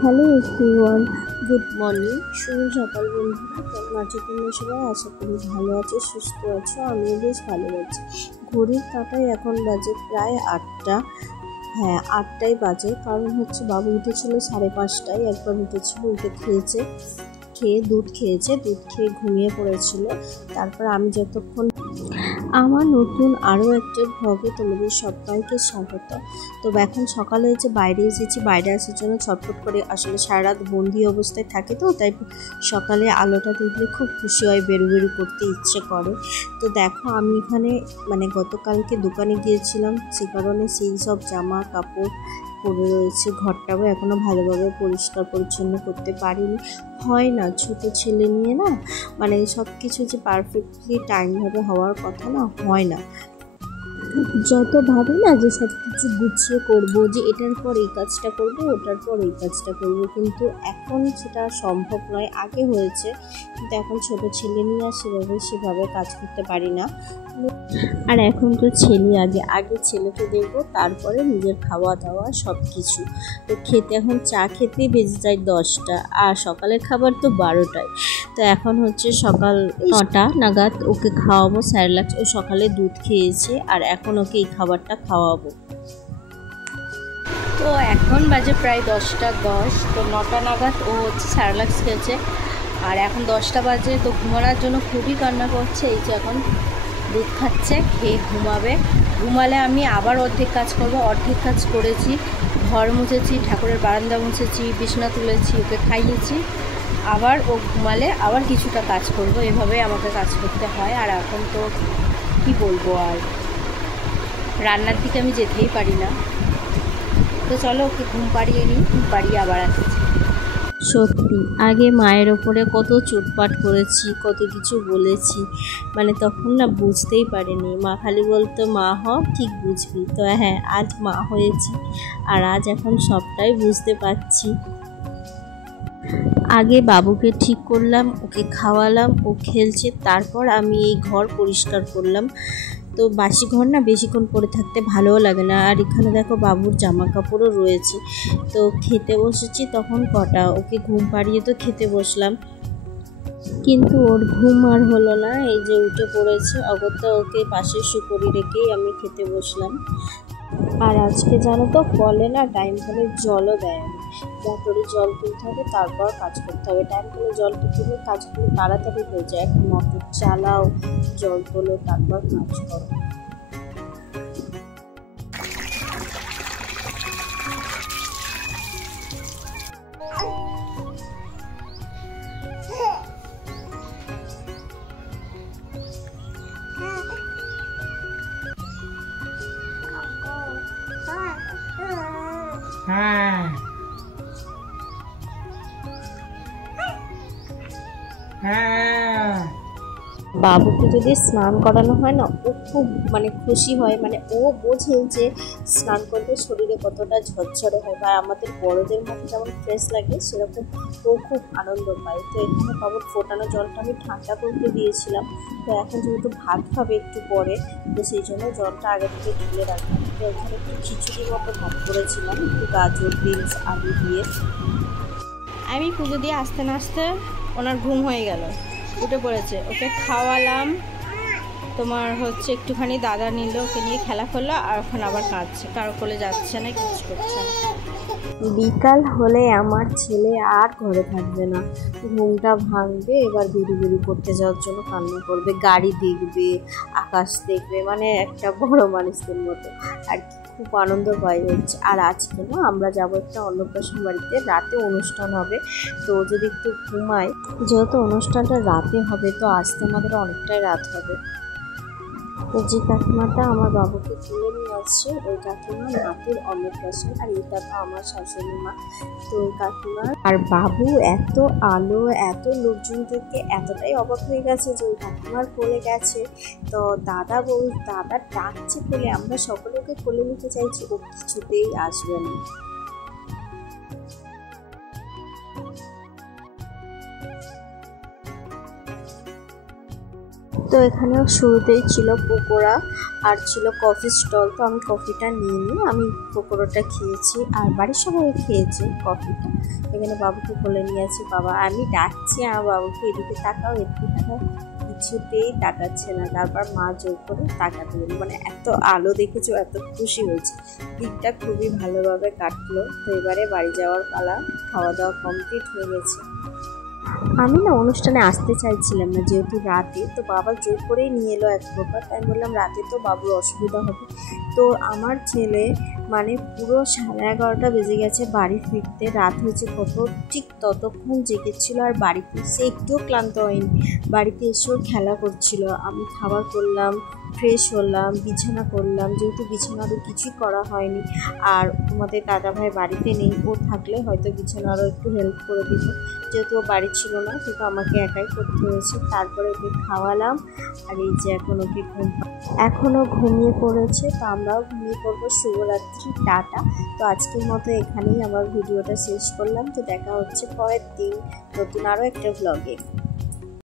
Hello everyone, good morning. শুভ সকাল বন্ধুরা, কেমন আছো তোমরা সবাই? আশা করি ভালো আছো, সুস্থ আছো। আমিও বেশ ভালো আছি। ঘড়ির কাঁটায় এখন বাজে প্রায় 8টা। হ্যাঁ, 8টাই বাজে, কারণ হচ্ছে বাবু উঠেছিল 5:30টায়। একবার উঠেছিল, উঠে দুধ খেয়েছে, দুধ খেয়ে ঘুমিয়ে পড়েছিল। তারপর আমি যতক্ষণ আমার নতুন আরও একটা ভ্লগে তোমাদের সবাইকে স্বাগত। তো এখন সকালে হচ্ছে বাইরে এসেছি, বাইরে আসার জন্য ছটফট করে, আসলে সারা রাত বন্দি অবস্থায় থাকে তো, তাই সকালে আলোটা দেখলে খুব খুশি হয়, বেরু করতে ইচ্ছে করে। তো দেখো আমি এখানে গতকালকে দোকানে গিয়েছিলাম, সে কারণে সেই সব জামা কাপড় পড়ে রয়েছে। ঘরটাও এখনও ভালোভাবে পরিষ্কার পরিচ্ছন্ন করতে পারিনি। হয় না, ছোট ছেলে নিয়ে না, সব কিছু যে পারফেক্টলি টাইমভাবে হওয়ার কথা না, হয় না। যত ভাবি না যে সব কিছু গুছিয়ে করবো, যে এটার পর এই কাজটা করবো, ওটার পর এই কাজটা করবো, কিন্তু এখন সেটা সম্ভব নয়। আগে হয়েছে, কিন্তু এখন ছোট ছেলে নিয়ে সেভাবে কাজ করতে পারি না। আর এখন তো ছেলে আগে ছেলেকে দেখবো, তারপরে নিজের খাওয়া দাওয়া সব কিছু। তো এখন চা খেতেই বেজে যায় 10টা, আর সকালের খাবার তো 12টায়। তো এখন হচ্ছে সকাল 9টা নাগাদ ওকে খাওয়াবো স্যারেলাক্স। ও সকালে দুধ খেয়েছে, আর এখন ওকে এই খাবারটা খাওয়াবো। তো এখন বাজে প্রায় 10টা 10। তো 9টা নাগাদ ও হচ্ছে স্যারেলাক্স খেয়েছে, আর এখন 10টা বাজে। তো ঘুমানোর জন্য খুবই কান্না করছে। এই যে এখন দুধ খাচ্ছে, খেয়ে ঘুমালে আমি আবার অর্ধেক কাজ করব। অর্ধেক কাজ করেছি, ঘর মুছেছি, ঠাকুরের বারান্দা মুছেছি, বিছানা তুলেছি, ওকে খাইয়েছি। আবার ও ঘুমালে আবার কিছুটা কাজ করব, এভাবে আমাকে কাজ করতে হয়। আর এখন তো কি বলবো, আর রান্নার দিকে আমি যেতেই পারি না। তো চলো ওকে ঘুম পাড়িয়ে নিই, ঘুম পাড়িয়ে আবার আসছি। সত্যি আগে মায়ের ওপরে কত চোটপাট করেছি, কত কিছু বলেছি, তখন না বুঝতেই পারিনি। মা খালি বলতো মা হ, ঠিক বুঝবি। তো হ্যাঁ, আজ মা হয়েছি, আর আজ এখন সবটাই বুঝতে পারছি। আগে বাবুকে ঠিক করলাম, ওকে খাওয়ালাম, ও খেলছে, তারপর আমি এই ঘর পরিষ্কার করলাম। তো বাসি ঘর না বেশিক্ষণ পরে থাকতে ভালোও লাগে না। আর এখানে দেখো বাবুর জামা কাপড়ও রয়েছে। তো খেতে বসেছি, তখন কটা, ওকে ঘুম পাড়িয়ে তো খেতে বসলাম, কিন্তু ওর ঘুম আর হলো না। এই যে উঠে পড়েছে, অগত্যা ওকে পাশে শুকরি রেখেই আমি খেতে বসলাম। আর আজকে জানো তো, কলে না টাইম করে জলও দেয় না। মোটরে জল তুলতে হবে, তারপর কাজ করতে হবে। টাইম করে জলটা তুলে কাজগুলো তাড়াতাড়ি হয়ে যায়। এখন মোটর চালাও, জল তোলো, তারপর কাজ করো। হ্যাঁ হ্যাঁ, বাবুকে যদি স্নান করানো হয় না, ও খুব খুশি হয়। ও বোঝে যে স্নান করলে শরীরে কতটা ঝরঝরে হয়, বা আমাদের বড়দের মধ্যে যেমন ফ্রেশ লাগে, সেরকম ও খুব আনন্দ পায়। তো এখানে বাবুর ফোটানো জলটা আমি ঠান্ডা করতে দিয়েছিলাম। তো এখন যেহেতু ভাত খাবে একটু পরে, তো সেই জন্য জলটা আগে থেকে ঢেলে রাখলাম। তো এখানে একটু খিচুড়ি মতো ভাত করেছিলাম, একটু গাজর, বিনস, আলু দিয়ে। আমি পুজো দিয়ে আসতে না আসতে ওনার ঘুম হয়ে গেল, উঠে পড়েছে। ওকে খাওয়ালাম, তোমার হচ্ছে একটুখানি দাদা নিল, ওকে নিয়ে খেলা করলো, আর এখন আবার কাঁদছে, কারো কোলে যাচ্ছে না, কিছু করছে না। বিকাল হলে আমার ছেলে আর ঘরে থাকবে না, ঘুমটা ভাঙবে, এবার বেরু করতে যাওয়ার জন্য কান্না করবে, গাড়ি দেখবে, আকাশ দেখবে, একটা বড় মানুষদের মতো। আর খুব আনন্দ পাই হচ্ছে। আর আজকে না আমরা যাবো একটা অন্নপ্রাশন বাড়িতে, রাতে অনুষ্ঠান হবে। তো যদি একটু ঘুমাই, যেহেতু অনুষ্ঠানটা রাতে হবে, তো আসতে আমাদের অনেকটাই রাত হবে। তো যে কাকিমাটা আমার বাবুকে তুলে নিয়ে আসছে, ওই কাকিমা নাতির অন্নপ্রাশন, আর এই কাকা আমার শাশুড়ি মা। তো ওই কাকিমা আর বাবু এত আলো, এত লোকজন থেকে এতটাই অবাক হয়ে গেছে যে ওই কাকিমার কোলে গেছে। তো দাদা ডাকছে কোলে, আমরা সকলেকে কোলে নিতে চাইছি, ও কিছুতেই আসবে না। তো এখানেও শুরুতেই ছিল পকোড়া আর ছিল কফি স্টল। তো আমি কফিটা নিয়ে নিই, আমি পকোড়াটা খেয়েছি আর বাড়ির সবাই খেয়েছে কফিটা। এখানে বাবুকে বলে নিয়েছি, বাবা আমি ডাকছি আমার বাবুকে, এদিকে তাকাও এদিকে তাকাও, কিছুতেই তাকাচ্ছে না। তারপর মা জোর করে তাকাতে দিল, মানে এত আলো দেখেছো, এত খুশি হয়েছে। দিকটা খুবই ভালোভাবে কাটলো। তো এবারে বাড়ি যাওয়ার পালা, খাওয়া দাওয়া কমপ্লিট হয়ে গেছে। আমি না অনুষ্ঠানে আসতে চাইছিলাম না, যেহেতু রাতে, তো বাবা জোর করেই নিয়ে এলো এক প্রকার। তাই বললাম রাতে তো বাবুর অসুবিধা হবে। তো আমার ছেলে মানে পুরো 11:30 বেজে গেছে বাড়ি ফিরতে, রাত হয়েছে কত, ঠিক ততক্ষণ জেগেছিল আর বাড়িতে এসে একটুও ক্লান্ত হয়নি। বাড়িতে এসেও খেলা করছিল। আমি খাবার করলাম, ফ্রেশ হলাম, বিছানা করলাম, যেহেতু বিছানারও কিছুই করা হয়নি। আর তোমাদের দাদাভাই বাড়িতে নেই, ও থাকলে হয়তো বিছানারও একটু হেল্প করে দিত, যেহেতু ও বাড়ি ছিল না, কিন্তু আমাকে একাই করতে হয়েছে। তারপরে ওকে খাওয়ালাম আর এই যে এখন ওকে এখনও ঘুমিয়ে পড়েছে। তো আমরাও ঘুমিয়ে পড়বো। শুভরাত্রি, টাটা। তো আজকের মতো এখানেই আমার ভিডিওটা শেষ করলাম। তো দেখা হচ্ছে পরের দিন নতুন আরও একটা ব্লগে।